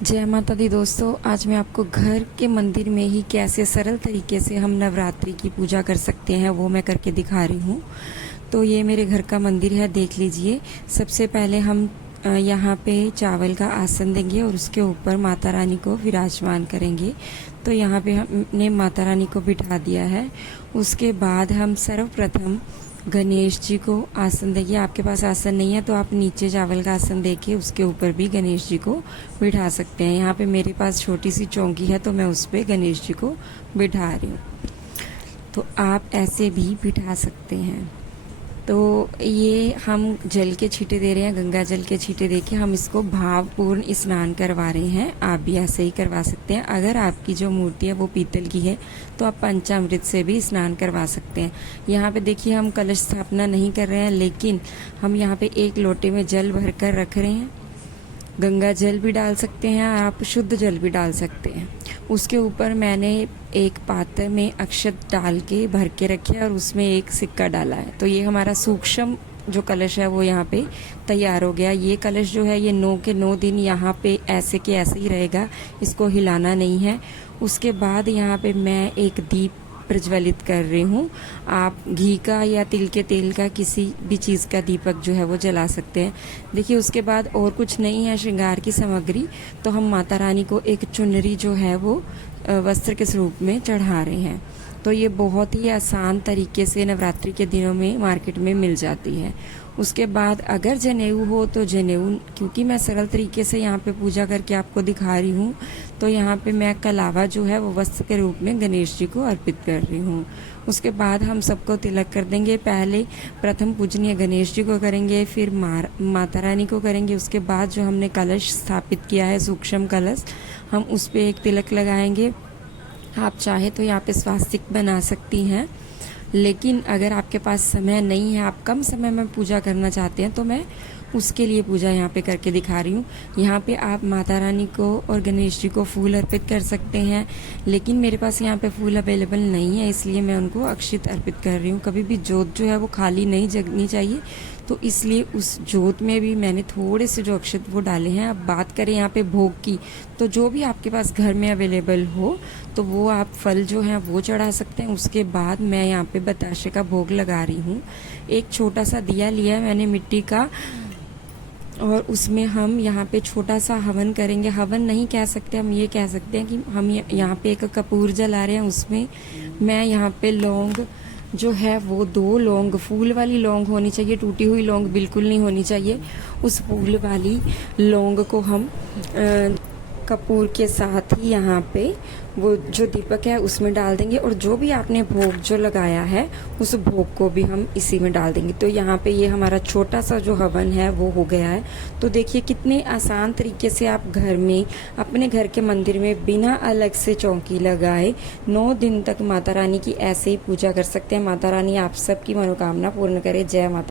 जय माता दी दोस्तों, आज मैं आपको घर के मंदिर में ही कैसे सरल तरीके से हम नवरात्रि की पूजा कर सकते हैं वो मैं करके दिखा रही हूँ। तो ये मेरे घर का मंदिर है, देख लीजिए। सबसे पहले हम यहाँ पे चावल का आसन देंगे और उसके ऊपर माता रानी को विराजमान करेंगे। तो यहाँ पे हमने माता रानी को बिठा दिया है। उसके बाद हम सर्वप्रथम गणेश जी को आसन देंगे। आपके पास आसन नहीं है तो आप नीचे चावल का आसन देके उसके ऊपर भी गणेश जी को बिठा सकते हैं। यहाँ पे मेरे पास छोटी सी चौकी है तो मैं उस पर गणेश जी को बिठा रही हूँ। तो आप ऐसे भी बिठा सकते हैं। तो ये हम जल के छींटे दे रहे हैं, गंगा जल के छींटे देके हम इसको भावपूर्ण स्नान करवा रहे हैं। आप भी ऐसे ही करवा सकते हैं। अगर आपकी जो मूर्ति है वो पीतल की है तो आप पंचामृत से भी स्नान करवा सकते हैं। यहाँ पे देखिए हम कलश स्थापना नहीं कर रहे हैं, लेकिन हम यहाँ पे एक लोटे में जल भर कर रख रहे हैं। गंगा जल भी डाल सकते हैं, आप शुद्ध जल भी डाल सकते हैं। उसके ऊपर मैंने एक पात्र में अक्षत डाल के भर के रखे और उसमें एक सिक्का डाला है। तो ये हमारा सूक्ष्म जो कलश है वो यहाँ पे तैयार हो गया। ये कलश जो है ये 9 के 9 दिन यहाँ पे ऐसे के ऐसे ही रहेगा, इसको हिलाना नहीं है। उसके बाद यहाँ पे मैं एक दीप प्रज्वलित कर रही हूँ। आप घी का या तिल के तेल का किसी भी चीज़ का दीपक जो है वो जला सकते हैं। देखिए उसके बाद और कुछ नहीं है श्रृंगार की सामग्री, तो हम माता रानी को एक चुनरी जो है वो वस्त्र के स्वरूप में चढ़ा रहे हैं। तो ये बहुत ही आसान तरीके से नवरात्रि के दिनों में मार्केट में मिल जाती है। उसके बाद अगर जनेऊ हो तो जनेऊ, क्योंकि मैं सरल तरीके से यहाँ पे पूजा करके आपको दिखा रही हूँ, तो यहाँ पे मैं कलावा जो है वो वस्त्र के रूप में गणेश जी को अर्पित कर रही हूँ। उसके बाद हम सबको तिलक कर देंगे। पहले प्रथम पूजनीय गणेश जी को करेंगे, फिर माता रानी को करेंगे। उसके बाद जो हमने कलश स्थापित किया है, सूक्ष्म कलश, हम उस पर एक तिलक लगाएंगे। आप चाहे तो यहाँ पे स्वास्तिक बना सकती हैं, लेकिन अगर आपके पास समय नहीं है, आप कम समय में पूजा करना चाहते हैं, तो मैं उसके लिए पूजा यहाँ पे करके दिखा रही हूँ। यहाँ पे आप माता रानी को और गणेश जी को फूल अर्पित कर सकते हैं, लेकिन मेरे पास यहाँ पे फूल अवेलेबल नहीं है, इसलिए मैं उनको अक्षित अर्पित कर रही हूँ। कभी भी जोत जो है वो खाली नहीं जगनी चाहिए, तो इसलिए उस जोत में भी मैंने थोड़े से जो अक्षत वो डाले हैं। अब बात करें यहाँ पे भोग की, तो जो भी आपके पास घर में अवेलेबल हो तो वो आप फल जो हैं वो चढ़ा सकते हैं। उसके बाद मैं यहाँ पे बताशे का भोग लगा रही हूँ। एक छोटा सा दिया लिया है मैंने मिट्टी का, और उसमें हम यहाँ पे छोटा सा हवन करेंगे। हवन नहीं कह सकते, हम ये कह सकते हैं कि हम यहाँ पे एक कपूर जला रहे हैं। उसमें मैं यहाँ पे लौंग जो है वो 2 लौंग, फूल वाली लौंग होनी चाहिए, टूटी हुई लौंग बिल्कुल नहीं होनी चाहिए। उस फूल वाली लौंग को हम कपूर के साथ ही यहाँ पे वो जो दीपक है उसमें डाल देंगे, और जो भी आपने भोग जो लगाया है उस भोग को भी हम इसी में डाल देंगे। तो यहाँ पे ये हमारा छोटा सा जो हवन है वो हो गया है। तो देखिए कितने आसान तरीके से आप घर में, अपने घर के मंदिर में बिना अलग से चौकी लगाए 9 दिन तक माता रानी की ऐसे ही पूजा कर सकते हैं। माता रानी आप सबकी मनोकामना पूर्ण करे। जय माता।